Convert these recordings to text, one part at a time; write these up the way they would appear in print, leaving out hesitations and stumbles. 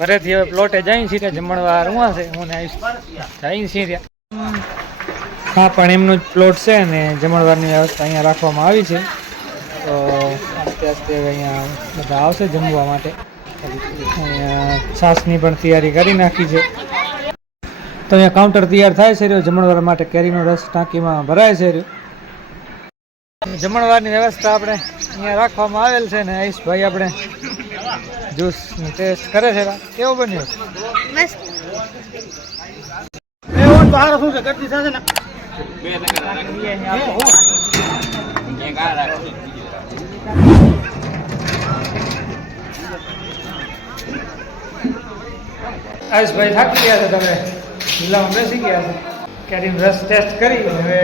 ઘરેથી હવે પ્લોટે જઈ છીએ જમણવાર હું છે હું આવીશ જઈ છીએ હા પણ એમનું જ પ્લોટ છે ને જમણવારની વ્યવસ્થા અહીંયા રાખવામાં આવી છે તો આસ્તે આસ્તે અહીંયા બધા આવશે જમવા માટે અહીંયા છાશની પણ તૈયારી કરી નાખી છે તો અહીંયા કાઉન્ટર તૈયાર થાય છે રહ્યો જમણવાર માટે કેરીનો રસ ટાંકીમાં ભરાય છે રહ્યો જમણવારની વ્યવસ્થા આપણે અહીંયા રાખવામાં આવેલ છે ને આયુષભાઈ આપણે જ્યુસ ટેસ્ટ કરે છે કેવો બન્યો આયુષભાઈ થાકી ગયા છે તમે ચૂલામાં બેસી ગયા છે કેરીનો રસ ટેસ્ટ કરી હવે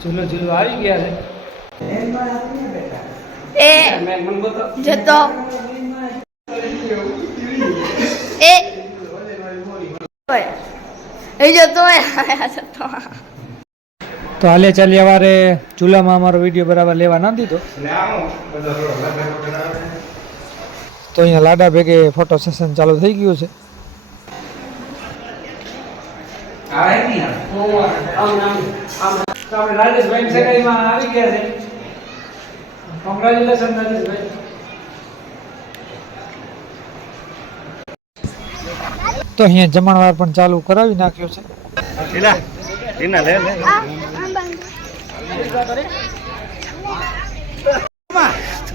ચૂલો આવી ગયા છે એ જતો તો હાલે ચાલી અમારે ચૂલામાં અમારો વિડીયો બરાબર લેવા ના દીધો તો અહીંયા લાડા ભેગે ફોટો સેશન ચાલુ થઈ ગયું છે રાજેશભાઈ સગાઈમાં આવી ગયા છે કોંગ્રેચ્યુલેશન રાજેશભાઈ તો અહીંયા જમણવાર પણ ચાલુ કરાવી નાખ્યો છે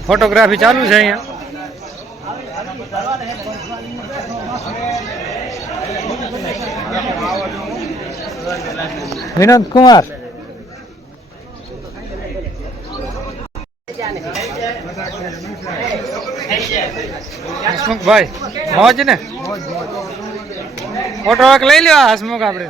ફોટોગ્રાફી ચાલુ છે અહીંયા વિનોદ કુમાર હસમુખભાઈ મોજ ને ફોટો લઈ લ્યો હસમુખ આપણે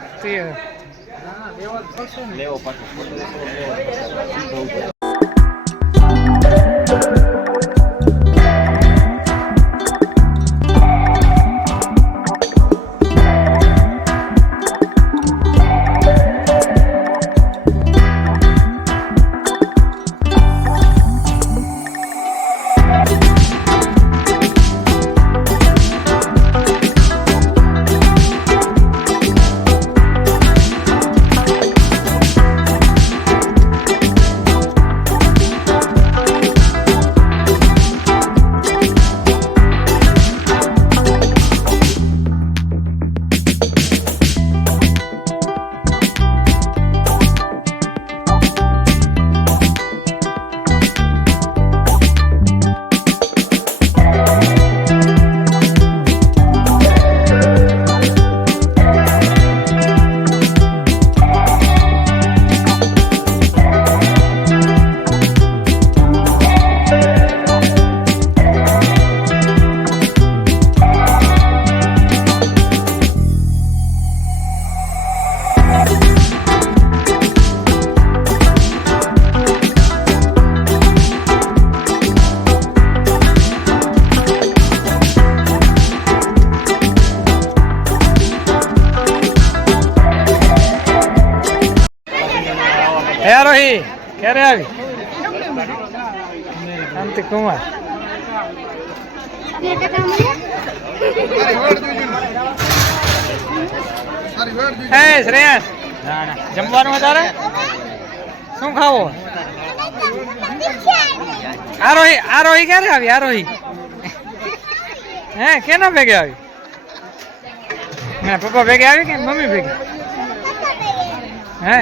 રોહી ક્યારે આવી શાંતિ કુમાર શ્રેયસ જમવાનું વધારે શું ખાવો આરોહી ક્યારે આવી આરોહી હે કેના ભેગે આવી પપ્પા ભેગે આવી કે મમ્મી ભેગે હે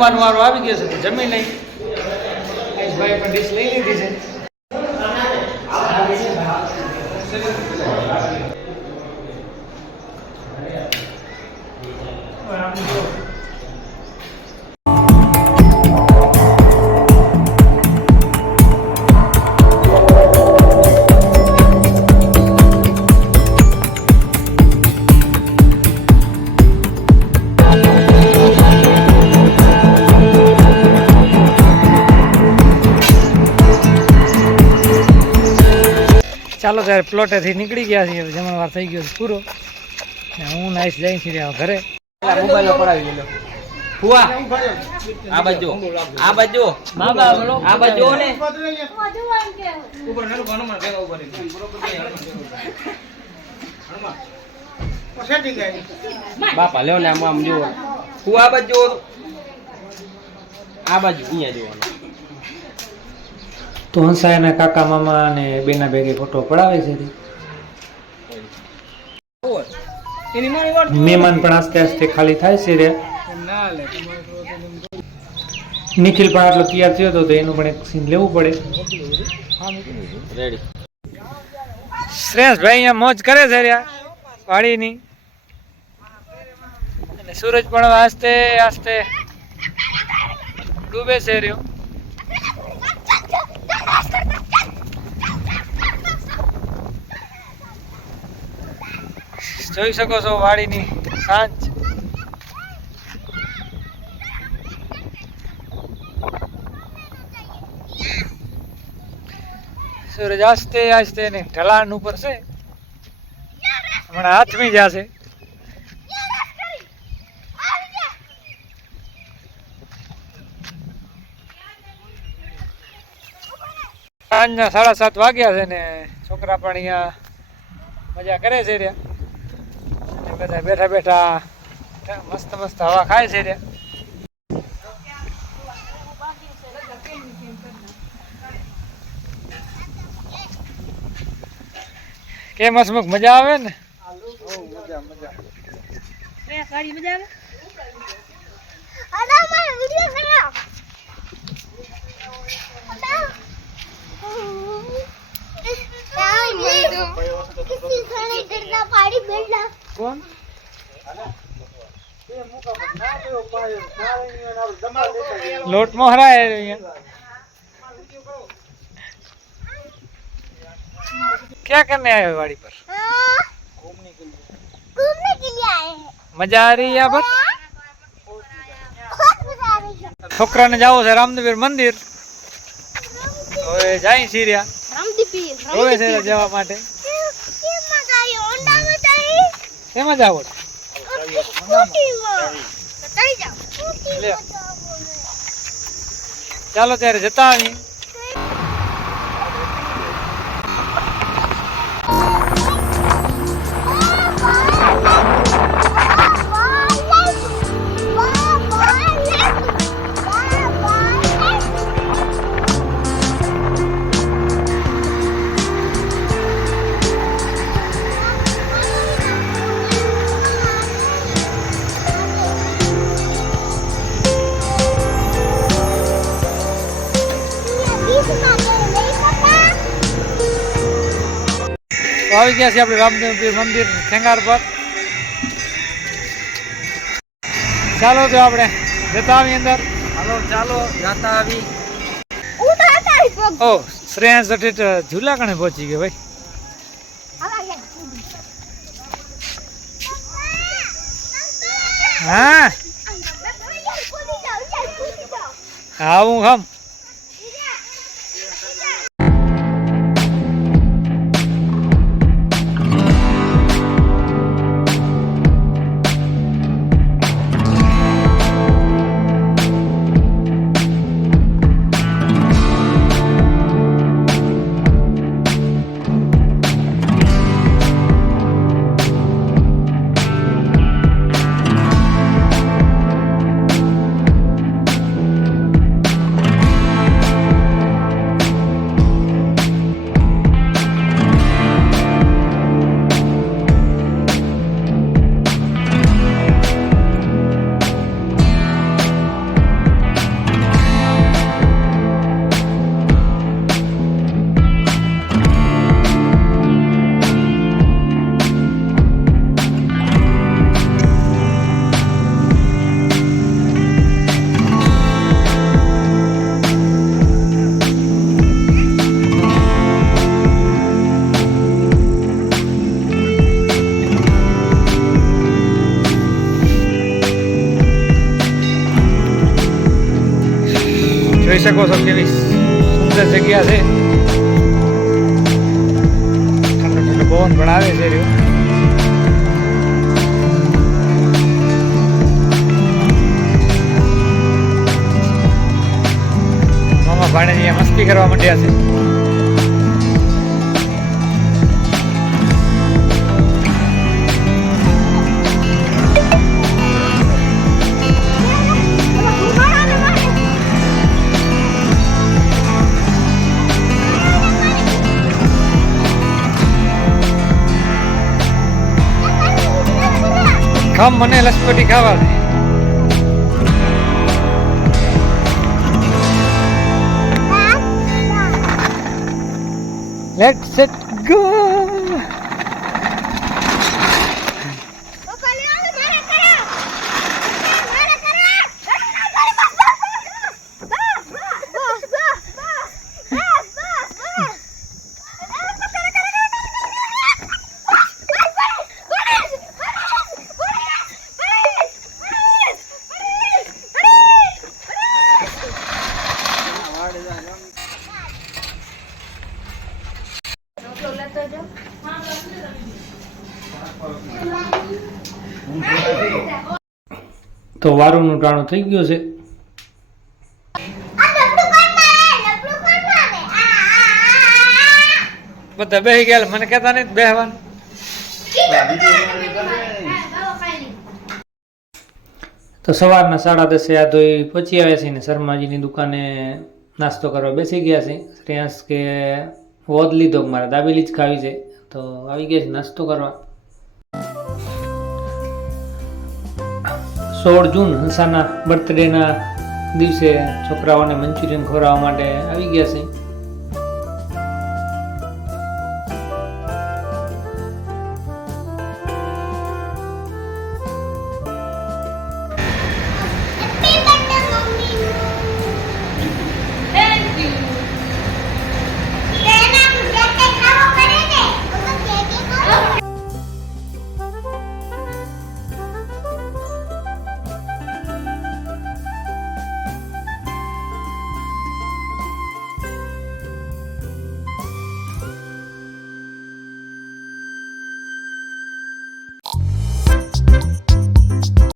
જમવાનો વારો આવી ગયો છે તો જમી લઈ. આયુષભાઈ પણ ડીશ લઈ લીધી છે. ચાલો ત્યારે પ્લોટેથી નીકળી ગયા છીએ. જમણવાર થઈ ગયો છે પૂરો. ને હું નાઈશ જઈ છીએ ઘરે. મોબાઈલ પડાવી લો ફુવા આ બાજુ આ બાજુ બાબા બોલો આ બાજુ ને ઉપર નરો હનુમાન ભેગા ઉપર હનુમાન સેટિંગ આવી બાપા લ્યો ને આમ જુઓ ફુવા આ બાજુ અહીંયા જોવાનો. તો હંસાયના કાકા મામા અને બેના ભેગે ફોટો પડાવે છે. મહેમાન પણ આસ્તે આસ્તે ખાલી થાય છે રે. નિખિલ પણ આટલો તૈયાર થયો હતો તો એનું પણ એક સીન લેવું પડે. રેડી શ્રેયસભાઈ અહીંયા મોજ કરે છે રે વાડીની. અને સૂરજ પણ આસ્તે આસ્તે ડૂબે છે રહ્યો. જોઈ શકો છો વાડીની સાંજ. સૂરજ આસ્તે આસ્તે ને ઢલાણ ઉપર છે. હમણાં હાથમી જશે. સાંજના 7:30 વાગ્યા છે ને છોકરા પણ અહીંયા મજા કરે છે રહ્યા. બધા બેઠા બેઠા મસ્ત મસ્ત હવા ખાય છે રે. કેમ હસમુખ મજા આવે ને? કોણ લોટ મોહરાય અહીંયા. क्या करने आए हो गाड़ी पर? घूमने के लिए आए हैं. मजा आ रही है यहाँ पर? छोकरा ने जाओ છે રામદેવીર મંદિર. હવે જાય સીરિયા હવે છે જવા માટે. કેમાં જાવ? ચાલો ત્યારે જતા આવી. તો આવી ગયા છે આપણે રામદેવ મંદિર ખેંગાર પર. ચાલો તો આપણે જતા આવી અંદર. હાલો ચાલો જાતા આવી. ઓ શ્રેયાંશ અઠેઠ ઝૂલા કણે પહોંચી ગયો ભાઈ. હા આવું હમ. જોઈ શકો છો કેવી સુંદર જગ્યા છે. ઠંડો ઠંડો પવન પણ આવે છે રહ્યો. મામા ભાણેજી મસ્તી કરવા માંડ્યા છે. ખમ મને લસપટી ખાવા દે. Let's eat go. તો વારુંનું ટાણું થઈ ગયું છે. બધા બેસી ગયા, મને કહેતા નહીં બેહવાનું. તો સવારના 10:30 આ ધોઈ પહોંચી આવ્યા છે ને શર્માજીની દુકાને નાસ્તો કરવા બેસી ગયા છે. શ્રેયાંશ કે વોદ લીધો, મારે દાબેલી જ ખાવી છે, તો આવી ગયા છે નાસ્તો કરવા. 16 જૂન હંસાના બર્થડેના દિવસે છોકરાઓને મંચુરિયન ખવડાવવા માટે આવી ગયા છે.